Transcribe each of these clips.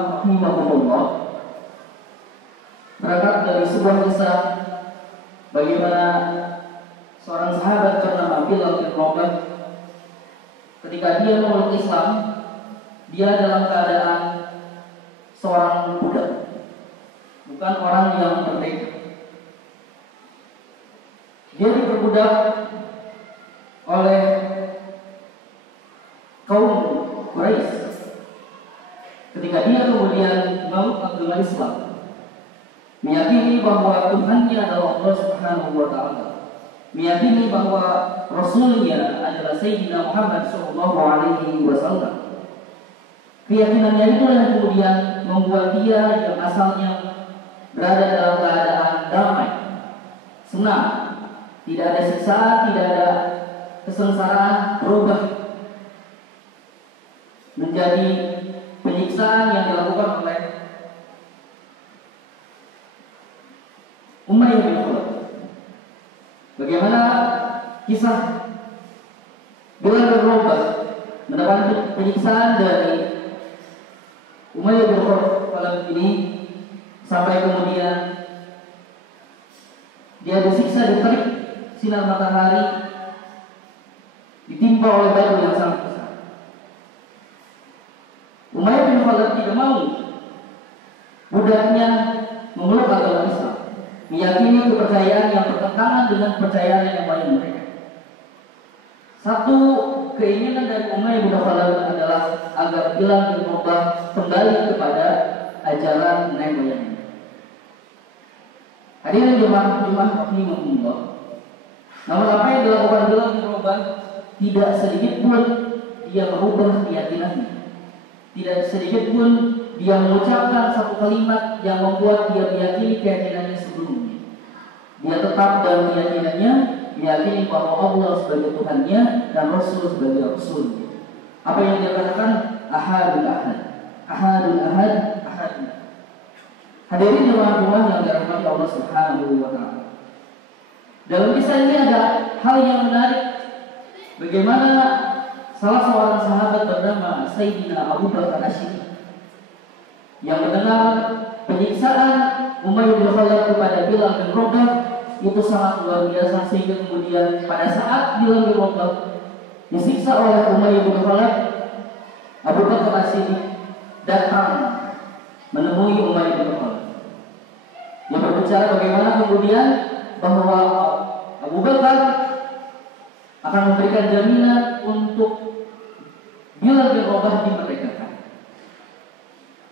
jemaah rahimahumullah, berangkat dari sebuah kisah bagaimana seorang sahabat bernama Bilal bin Rabah ketika dia memeluk Islam, dia dalam keadaan seorang budak, bukan orang yang merdeka. Dia diperbudak oleh kaum Quraisy ketika dia kemudian memeluk agama Islam, meyakini bahwa Tuhannya adalah Allah Subhanahu wa taala, meyakini bahwa Rasulnya adalah Sayyidina Muhammad sallallahu alaihi wasallam. Keyakinannya itulah yang kemudian membuat dia yang asalnya berada dalam keadaan damai, senang, tidak ada siksaan, tidak ada kesengsaraan, berubah menjadi penyiksaan yang dilakukan oleh Umayyah bin Khalaf. Bagaimana kisah Bilal bin Rabah mendapatkan penyiksaan dari Umayyah bin Khalaf ini, sampai kemudian dia disiksa, diterik sinar matahari, ditimpa oleh batu yang sangat besar. Umayyah bin Khalaf tidak mau budaknya memeluk agama Islam, meyakini kepercayaan yang bertentangan dengan kepercayaan yang lain mereka. Satu keinginan dari Umayyah bin Khalaf adalah agar Bilal bin Rabah kembali kepada ajaran nenek moyangnya. Hadirin jemaah rahimahumullah. Namun apa yang dilakukan Bilal bin Rabah, tidak sedikit pun dia merubah keyakinannya. Tidak sedikit pun dia mengucapkan satu kalimat yang membuat dia meyakini keyakinannya sebelumnya. Dia tetap dalam keyakinannya, meyakini bahwa Allah sebagai Tuhannya dan Rasul sebagai Rasulnya. Apa yang dia katakan? Ahadul ahad, ahadul ahad, ahadul. Hadirin jemaah yang dirahmati Allah Subhanahu wa taala. Dalam kisah ini ada hal yang menarik, bagaimana salah seorang sahabat bernama Sayyidina Abu Bakar As-Siddiq yang mendengar penyiksaan Umayyah bin Khalaf kepada Bilal bin Rabah itu sangat luar biasa, sehingga kemudian pada saat Bilal bin Rabah disiksa oleh Umayyah bin Khalaf, Abu Bakar As-Siddiq datang menemui Umayyah bin Khalaf. Dia berbicara bagaimana kemudian bahwa Abu Bakar akan memberikan jaminan untuk Bilal bin Rabah dimerdekakan.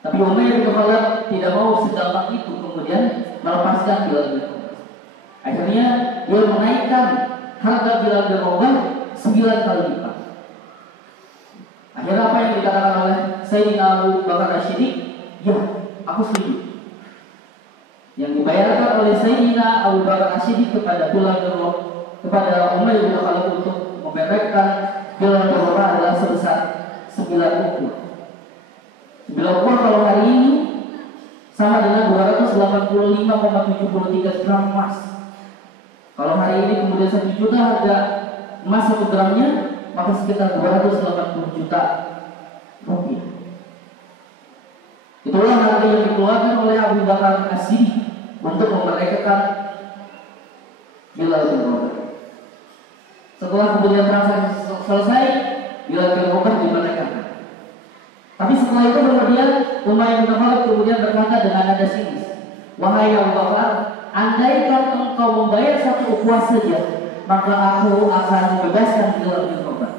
Tapi Umayyah bin Khalaf tidak mau segampang itu kemudian melepaskan Bilal bin Rabah. Akhirnya dia menaikkan harga Bilal bin Rabah 9 kali lipat. Akhirnya apa yang dikatakan oleh Sayyidina Abu Bakar As-Siddiq? Ya, aku setuju. Yang dibayarkan oleh Sayyidina Abu Bakar As-Siddiq kepada Bilal bin Rabah, kepada Umayyah bin Khalaf untuk memberekkan Bilal bin Rabah adalah sebesar 9 ukur. 9 ukur kalau hari ini sama dengan 285,73 gram emas. Kalau hari ini kemudian 1 juta harga emas 1 gramnya, maka sekitar 280 juta rupiah. Itulah harga yang dikeluarkan oleh Abu Bakar As-Siddiq untuk memerdekakan Bilal bin Rabah. Setelah kemudian transaksi selesai, Bilal bin Rabah dimerdekakan. Tapi setelah itu kemudian Umayyah bin Khalaf kemudian berkata dengan nada sinis, "Wahai Abu Bakar, andaikan engkau membayar 1 ukhuwah saja, maka aku akan membebaskan Bilal bin Rabah."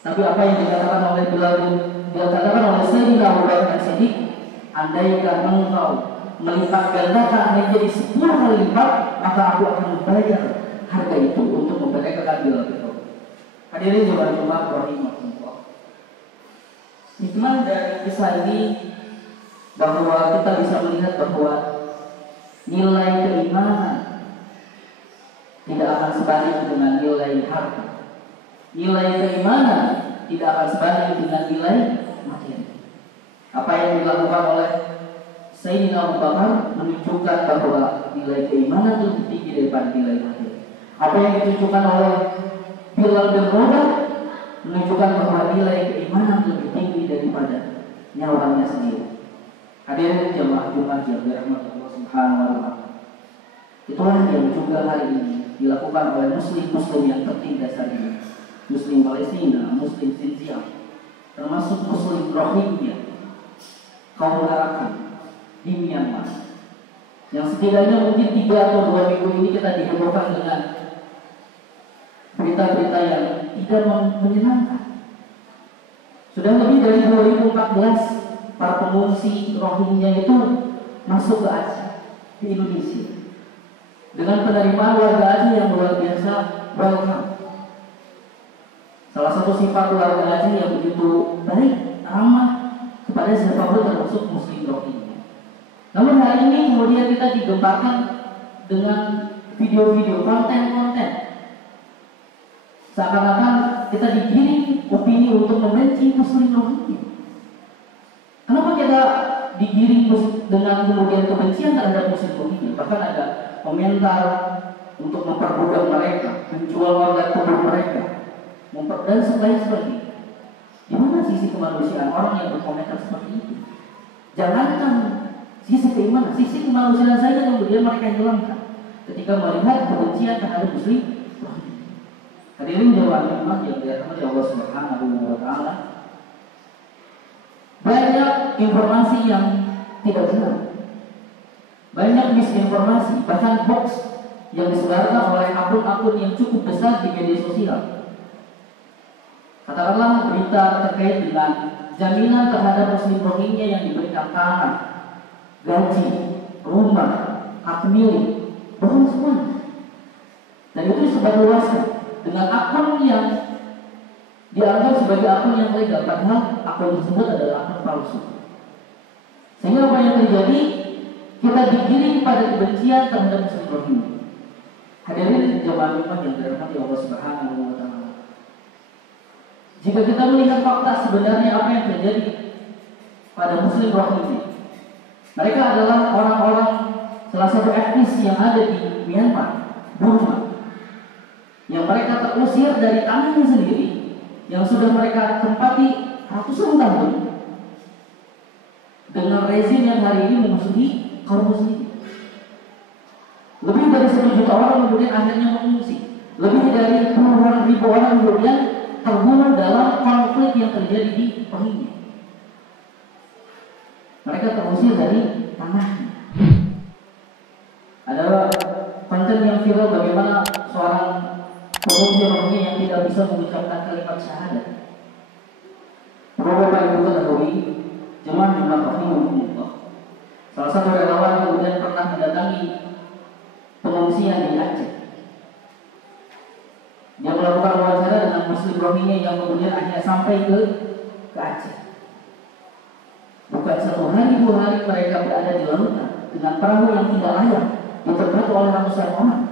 Tapi apa yang dikatakan oleh dikatakan oleh Sayyidina Abu Bakar As-Siddiq, andaikan engkau melipat gandakan menjadi 10 kali lipat, maka aku akan membayar harga itu untuk memerdekakan Bilal bin Rabah. Hadirin jemaah rahimahumullah. Hikmah dari kisah ini bahwa kita bisa melihat bahwa nilai keimanan tidak akan sebanding dengan nilai harta. Nilai keimanan tidak akan sebanding dengan nilai materi. Apa yang dilakukan oleh Sayyidina Abu Bakar menunjukkan bahwa nilai keimanan itu lebih tinggi daripada nilai materi. Apa yang ditunjukkan oleh Bilal bin Rabah menunjukkan bahwa nilai keimanan lebih tinggi daripada nyawanya sendiri. Hadirin jemaah Jumat yang dirahmati Allah Subhanahu wa taala. Itulah yang juga hari ini dilakukan oleh muslim-muslim yang tertindas hari ini. Muslim Palestina, Muslim Xinjiang, termasuk Muslim Rohingya, kaum Arakan di Myanmar. Yang setidaknya mungkin 3 atau 2 minggu ini kita dihebohkan dengan berita-berita yang tidak menyenangkan. Sudah lebih dari 2014 para pengungsi Rohingya itu masuk ke Aceh, di Indonesia, dengan penerimaan warga Aceh yang luar biasa welcome. Salah satu sifat warga Aceh yang begitu baik, ramah kepada siapapun termasuk Muslim Rohingya. Namun hari ini kemudian kita digemparkan dengan video-video, konten-konten, seakan-akan kita digiring opini untuk membenci Muslim Rohingya. Kenapa kita digiring dengan kemudian kebencian terhadap Muslim Rohingya? Bahkan ada komentar untuk memperbudak mereka, menjual warga tubuh mereka, dan sebagainya. Di mana sisi kemanusiaan orang yang berkomentar seperti itu? Jangankan sisi keimanan, sisi kemanusiaan saja kemudian mereka hilangkan ketika melihat kebencian terhadap Muslim. Hadirin jemaah Jumat yang dirahmati Allah Subhanahu wa taala. Banyak informasi yang tidak benar, banyak misinformasi, bahkan hoax yang disebarkan oleh akun-akun yang cukup besar di media sosial. Katakanlah berita terkait dengan jaminan terhadap Muslim Rohingya yang diberikan tanah, gaji, rumah, hak milik, bohong semua. Dan itu disebarluaskan dengan akun yang dianggap sebagai akun yang legal, padahal akun tersebut adalah akun palsu. Sehingga apa yang terjadi? Kita digiring pada kebencian terhadap Muslim Rohingya. Hadirin jemaah Jumat yang dirahmati Allah Subhanahu wa taala. Jika kita melihat fakta sebenarnya apa yang terjadi pada Muslim Rohingya, mereka adalah orang-orang salah satu etnis yang ada di Myanmar, Burma, yang mereka terusir dari tanahnya sendiri, yang sudah mereka tempati ratusan tahun, dengan rezim yang hari ini memusuhi kaum muslim. Lebih dari 1 juta orang kemudian akhirnya mengungsi. Lebih dari puluhan ribu orang kemudian terbunuh dalam konflik yang terjadi di Rohingya. Mereka terusir dari tanahnya. Ada konten yang viral bagaimana seorang pengungsi Rohingya yang tidak bisa mengucapkan kalimat syahadat. Bapak Ibu ketahui, jemaah rahimahumullah, salah satu relawan kemudian pernah mendatangi pengungsian di Aceh. Dia melakukan wawancara dengan Muslim Rohingya yang kemudian akhirnya sampai ke Aceh. Bukan 1 hari 2 hari mereka berada di lautan dengan perahu yang tidak layak, ditempati oleh ratusan orang.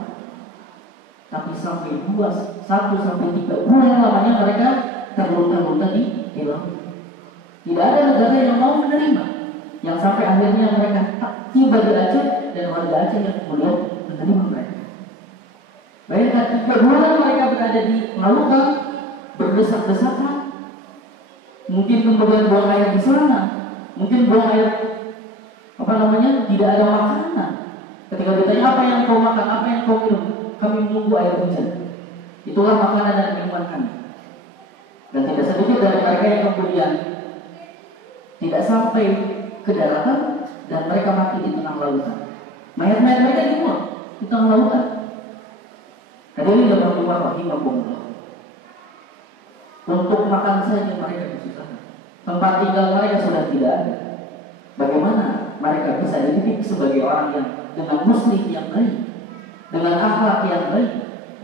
Tapi sampai 1 sampai 3 bulan lamanya mereka terlunta-lunta di laut. Tidak ada negara yang mau menerima, yang sampai akhirnya mereka tiba di Aceh dan warga Aceh yang kemudian menerima mereka. Bayangkan 3 bulan mereka berada di lautan, berdesak-desakan, mungkin kemudian buang air di sana, mungkin buang air tidak ada makanan. Ketika ditanya apa yang kau makan, apa yang kau minum, kami menunggu air hujan. Itulah makanan dan minuman kami. Dan tidak sedikit dari mereka yang kemudian tidak sampai ke daratan dan mereka mati di tengah lautan. Mayat-mayat mereka dibuang di tengah lautan. Hadirin yang rahimahumullah. Untuk makan saja mereka disusahkan. Tempat tinggal mereka sudah tidak ada. Bagaimana mereka bisa dididik sebagai orang yang dengan muslim yang baik, dengan akhlak yang baik,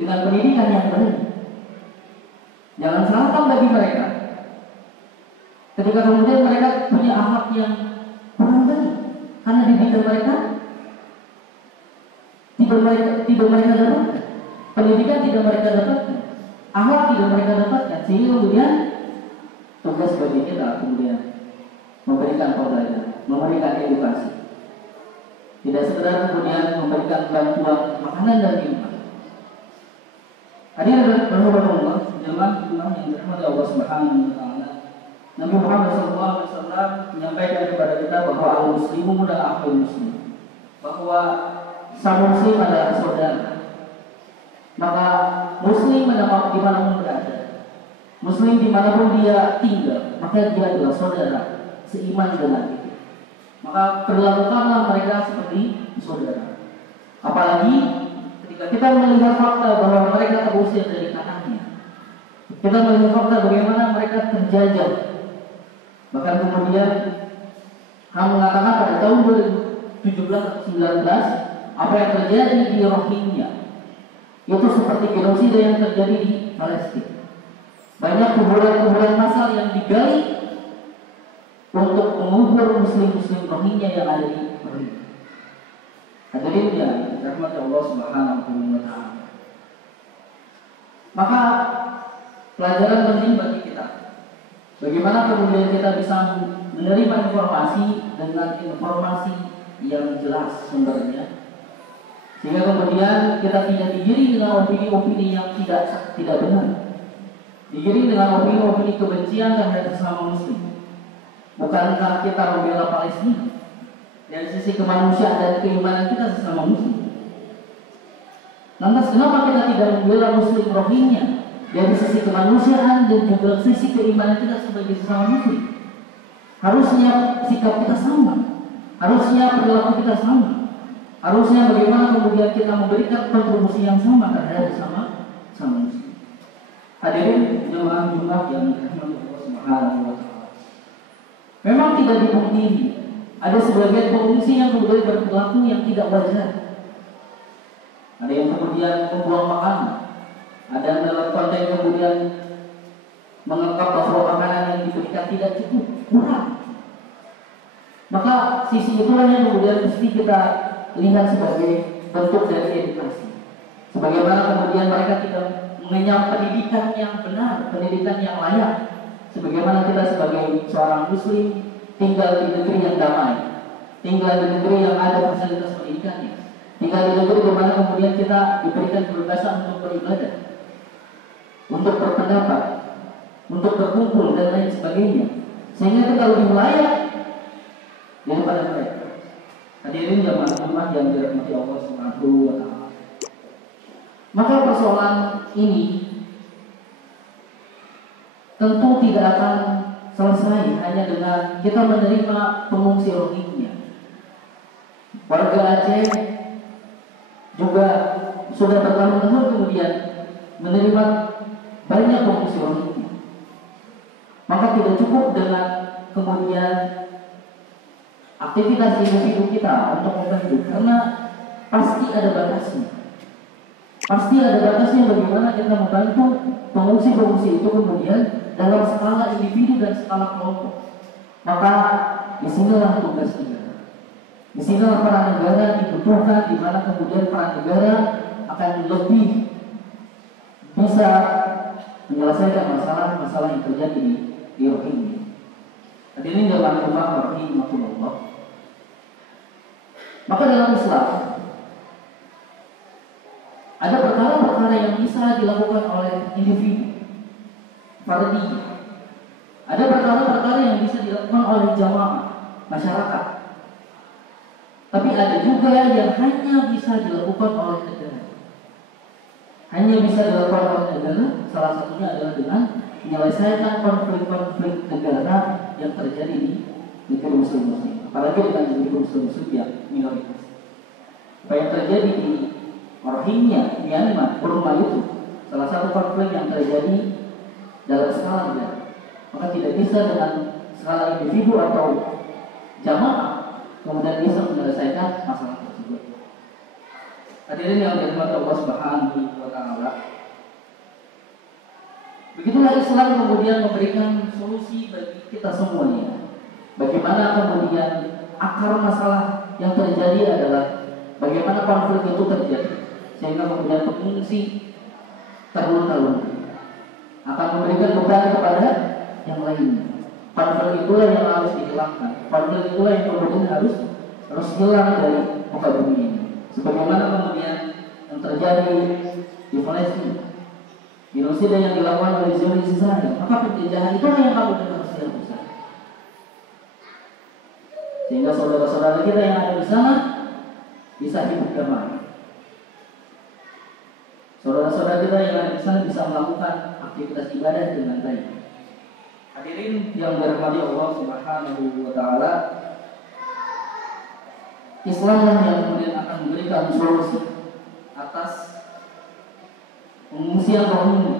dengan pendidikan yang baik? Jangan salahkan bagi mereka ketika kemudian mereka punya akhlak yang kurang baik, karena didikan mereka tidak mereka dapatkan, pendidikan tidak mereka dapatkan, akhlak tidak mereka dapatkan, sehingga kemudian tugas bagi kita kemudian memberikan pembelajaran, memberikan edukasi, tidak sekedar kemudian memberikan bantuan makanan dan minuman. Hadirin rahimahullah, jemaah yang dirahmati Allah Subhanahu wa taala. Nabi Muhammad SAW menyampaikan kepada kita bahwa al-muslimu dan akhul muslim, bahwa sang muslim adalah saudara. Maka muslim dimanapun berada, muslim dimanapun dia tinggal, maka dia adalah saudara seiman dengan itu. Maka perlakukanlah mereka seperti saudara. Apalagi ketika kita melihat fakta bahwa mereka terusir dari tanahnya, kita melihat fakta bagaimana mereka terjajah. Bahkan kemudian kamu mengatakan pada tahun 2017-19 apa yang terjadi di Rohingya itu seperti genosida yang terjadi di Palestina. Banyak kuburan-kuburan massal yang digali untuk mengubur muslim-muslim Rohingya yang ada di Rohingya. Hadirin yang dirahmati Allah Subhanahu wa taala. Maka pelajaran penting bagi kita. Bagaimana kemudian kita bisa menerima informasi dengan informasi yang jelas sumbernya, sehingga kemudian kita tidak digiring dengan opini-opini yang tidak benar, digiring dengan opini-opini kebencian terhadap sesama muslim. Bukankah kita membela Palestina dari sisi kemanusiaan dan keimanan kita sesama muslim? Lantas kenapa kita tidak membela muslim Rohingya dari sisi kemanusiaan dan juga sisi keimanan kita sebagai sesama muslim? Harusnya sikap kita sama, harusnya perilaku kita sama, harusnya bagaimana kemudian kita memberikan kontribusi yang sama terhadap sama muslim. Hadirin jemaah Jumat yang dirahmati Allah Subhanahu wa taala. Memang tidak dipungkiri ada sebagian pengungsi yang kemudian berperilaku yang tidak wajar. Ada yang kemudian membuang makanan, ada yang dalam konteks kemudian menganggap bahwa makanan yang diberikan tidak cukup, kurang. Maka sisi itulah yang kemudian mesti kita lihat sebagai bentuk dari edukasi. Sebagaimana kemudian mereka tidak mengenyam pendidikan yang benar, pendidikan yang layak. Sebagaimana kita sebagai seorang muslim tinggal di negeri yang damai, tinggal di negeri yang ada fasilitas pendidikannya, tinggal di negeri di mana kemudian kita diberikan kebebasan untuk beribadah, untuk berpendapat, untuk berkumpul dan lain sebagainya, sehingga kita lebih layak daripada mereka. Hadirin jamaah Jumat yang dirahmati Allah Subhanahu wa taala. Maka persoalan ini tentu tidak akan selesai hanya dengan kita menerima pengungsi Rohingya. Warga Aceh juga sudah bertahun-tahun kemudian menerima banyak pengungsi Rohingya. Maka tidak cukup dengan kemudian aktivitas individu kita untuk membantu, karena pasti ada batasnya. Pasti ada batasnya bagaimana kita membantu pengungsi-pengungsi itu kemudian dalam skala individu dan skala kelompok. Maka disinilah tugas negara. Disinilah peran negara dibutuhkan, di mana kemudian peran negara akan lebih bisa menyelesaikan masalah-masalah yang terjadi di Rohingya. Hadirin jamaah rahimahumullah. Maka dalam Islam ada perkara-perkara yang bisa dilakukan oleh individu, fardi. Ada perkara-perkara yang bisa dilakukan oleh jamaah, masyarakat. Tapi ada juga yang hanya bisa dilakukan oleh negara. Hanya bisa dilakukan oleh negara, salah satunya adalah dengan menyelesaikan konflik-konflik negara yang terjadi di negeri muslim-muslim, apalagi dengan negeri muslim-muslim yang minoritas. Apa yang terjadi di Rohingya, Myanmar, Burma itu salah satu konflik yang terjadi dalam skala negara. Maka tidak bisa dengan skala individu atau jamaah kemudian bisa menyelesaikan masalah tersebut. Hadirin yang dirahmati Allah Subhanahu wa taala. Begitulah Islam kemudian memberikan solusi bagi kita semuanya. Bagaimana kemudian akar masalah yang terjadi adalah bagaimana konflik itu terjadi, sehingga kemudian pengungsi terlunta-lunta akan memberikan beban kepada yang lainnya. Konflik itulah yang harus dihilangkan. Konflik itulah yang kemudian harus hilang dari muka bumi ini. Sebagaimana kemudian yang terjadi di Palestina, genosida yang dilakukan oleh Zionis Israel, maka penjajahan itulah yang kemudian harus dihapuskan. sehingga saudara-saudara kita yang ada di sana bisa hidup damai. Saudara-saudara kita yang ada di sana bisa melakukan aktivitas ibadah dengan baik. Hadirin yang dirahmati Allah Subhanahu wa taala, Islam yang kemudian akan memberikan solusi atas pengungsian Rohingya.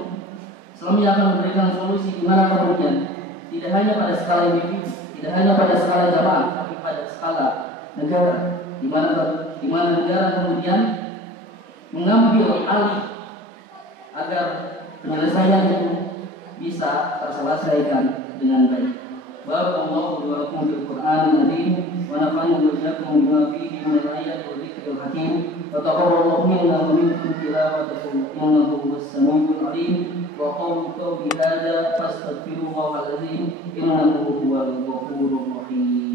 Islam yang akan memberikan solusi di mana kemudian tidak hanya pada skala individu, tidak hanya pada skala jamaah, tapi pada skala negara, di mana negara kemudian mengambil alih agar penyelesaian itu bisa terselesaikan dengan baik. Barakallahu li wa lakum fil Qur'anil Karim wa nafa'ani wa iyyakum bima fihi min al-ayati wa dzikril hakim. Wa taqabbalallahu minna wa minkum tilawatahu innahu was-sami'ul 'alim. Wa qawlu qawli hadza fastaghfirullaha al-'azim innahu huwal ghafurur rahim.